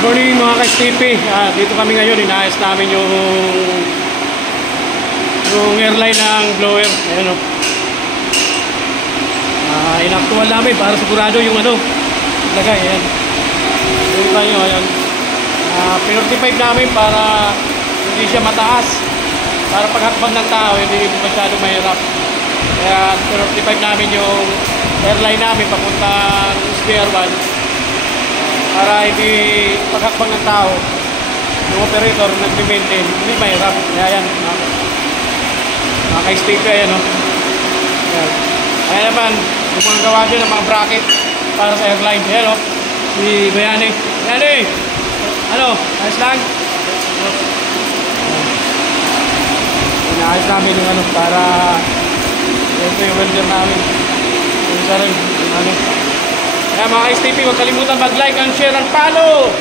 Good morning mga ka-STP. Dito kami ngayon, inaayos namin yung airline ng blower. Ayan o. Inaktual namin para sigurado yung lagay. Ayan. Dito tayo, ayan. Pinortify namin para hindi siya mataas. Para paghakbang ng tao, hindi masyadong mahirap. Kaya pinortify namin yung airline namin papuntang Sphere 1. Para hindi paghakbang ng tao, yung operator nag-maintain, hindi mahirap. Kaya yan, mga ka-STP, ayan o. Ayan naman, yung mga gawa dyan ng mga bracket para sa airline. Ayan o, si Bayani. Bayani! Ayos lang? Inaayos namin yung para ito yung welder namin. Yung isa rin, Kaya mga ka-STP, huwag kalimutan mag-like and share and follow!